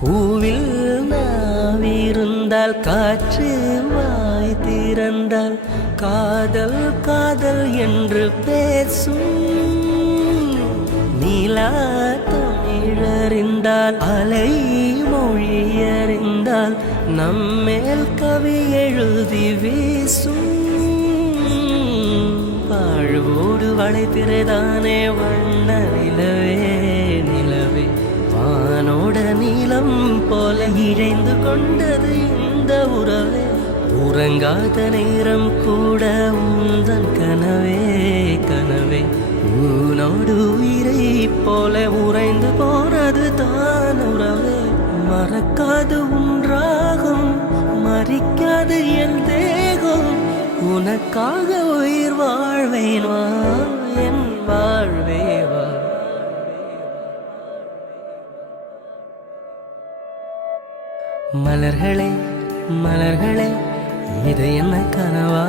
பூவில் நாவிருந்தால் காற்று வாய் திறந்தால் காதல் காதல் என்று பேசும். நீலா தமிழறிந்தால் அலை மொழியறிந்தால் நம்மேல் கவி எழுதி வீசும். வாழ்வோடு வளைத்திரைதானே வண்ண நிலவே நிலவே வானோட நீளம் போல இழைந்து கொண்டது இந்த உறவே. உறங்காத நேரம் கூட உந்தன் கனவே கனவே உனோடு உயிரை போல உறைந்து போனது தான் உறவே. மறக்காது உன்றாகும் மறிக்காது என் தேகம் உனக்காக உயிர் வாழ்வேன் வா என் வாழ்வே வா. மலர்களே மலர்களே இது என்ன கனவா?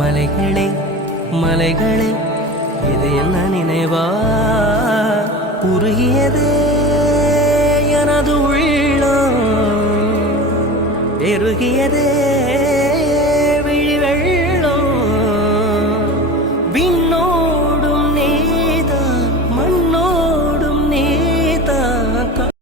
மலைகளே மலைகளே இது என்ன நினைவா? உருகியதே